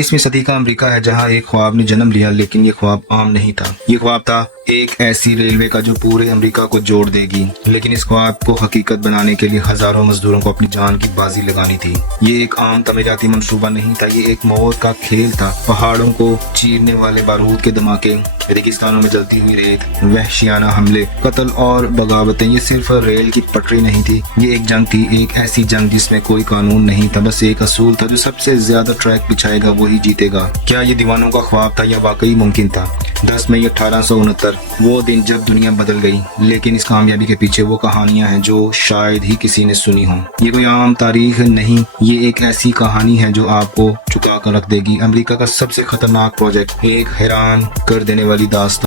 19वीं सदी का अमेरिका है जहां एक ख्वाब ने जन्म लिया, लेकिन ये ख्वाब आम नहीं था। ये ख्वाब था एक ऐसी रेलवे का जो पूरे अमेरिका को जोड़ देगी। लेकिन इस ख्वाब को हकीकत बनाने के लिए हजारों मजदूरों को अपनी जान की बाजी लगानी थी। ये एक आम तमीराती मंसूबा नहीं था, ये एक मौत का खेल था। पहाड़ों को चीरने वाले बारूद के धमाके, रेगिस्तानों में जलती हुई रेत, वहशियाना हमले, कत्ल और बगावतें। ये सिर्फ रेल की पटरी नहीं थी, ये एक जंग थी, एक ऐसी जंग जिसमें कोई कानून नहीं था, बस एक असूल था, जो सबसे ज्यादा ट्रैक बिछाएगा वही जीतेगा। क्या ये दीवानों का ख्वाब था या वाकई मुमकिन था? 10 मई 1869, वो दिन जब दुनिया बदल गई। लेकिन इस कामयाबी के पीछे वो कहानियां हैं जो शायद ही किसी ने सुनी हो। ये कोई आम तारीख नहीं, ये एक ऐसी कहानी है जो आपको चुका कर रख देगी। अमेरिका का सबसे खतरनाक प्रोजेक्ट, एक हैरान कर देने वाली दास्तान।